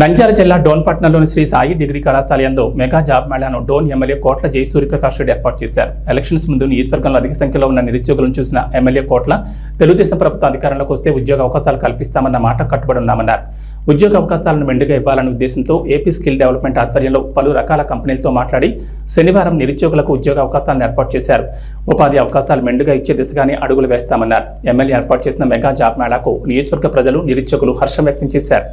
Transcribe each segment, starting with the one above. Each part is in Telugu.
నంద్యాల జిల్లా డోన్ పట్టణంలోని శ్రీ సాయి డిగ్రీ కళాశాల యందు మెగా జాబ్ మేళాను డోన్ ఎమ్మెల్యే కోట్ల జై సూర్యప్రకాష్ రెడ్డి ఏర్పాటు చేశారు. ఎలక్షన్స్ ముందు నియోజకవర్గంలో అధిక సంఖ్యలో ఉన్న నిరుద్యోగులను చూసిన ఎమ్మెల్యే కోట్ల తెలుగుదేశం ప్రభుత్వం అధికారంలోకి వస్తే ఉద్యోగ అవకాశాలు కల్పిస్తామన్న మాట కట్టుబడి ఉన్నామన్నారు. ఉద్యోగ అవకాశాలను మెండుగా ఇవ్వాలనే ఉద్దేశంతో ఏపీ స్కిల్ డెవలప్మెంట్ ఆధ్వర్యంలో పలు రకాల కంపెనీలతో మాట్లాడి శనివారం నిరుద్యోగులకు ఉద్యోగ అవకాశాలను ఏర్పాటు చేశారు. ఉపాధి అవకాశాలు మెండుగా ఇచ్చే దిశగానే అడుగులు వేస్తామన్నారు. ఎమ్మెల్యే ఏర్పాటు చేసిన మెగా జాబ్ మేళాకు నియోజకవర్గ ప్రజలు నిరుద్యోగులు హర్షం వ్యక్తం చేశారు.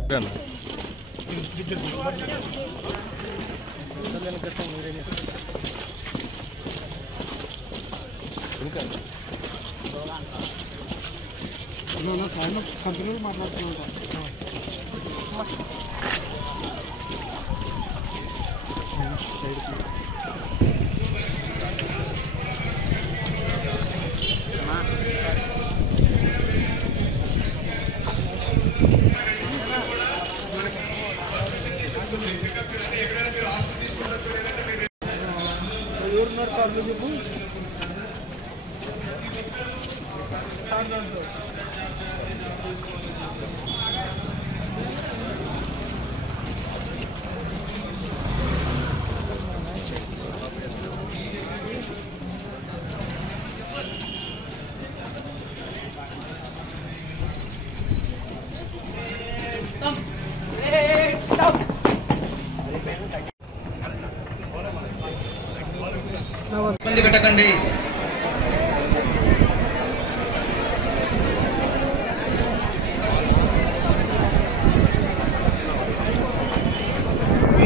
పెట్టకండి.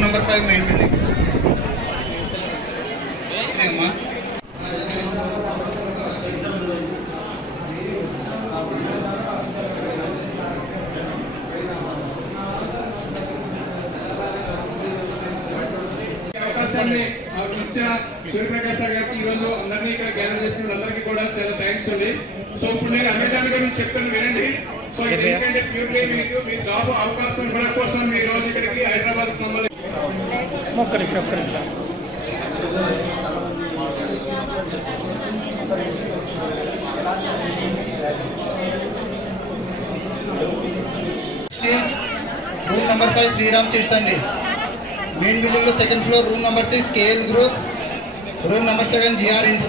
నంబర్ 5 మెయిన్ బిల్డింగ్ ఏమ్మా సూర్యప్రకాష్ సార్ గారికి ఈరోజు అందరినీ ఇక్కడ గ్యాదర్ చేస్తున్న అందరికీ కూడా చాలా థ్యాంక్స్ అండి. సో ఇప్పుడు నేను అమెరికానికి మీరు చెప్తాను వినండి. సో ఎందుకంటే ప్యూర్లీ మీకు మీ జాబ్ అవకాశం ఇవ్వడం కోసం మీరు రోజు ఇక్కడికి హైదరాబాద్ మమ్మల్ని రూమ్ నంబర్ 5 శ్రీరామ్ చిట్స్ అండి. మెయిన్ బిల్డింగ్ లో second floor room number 6 KL group, room number 7 GR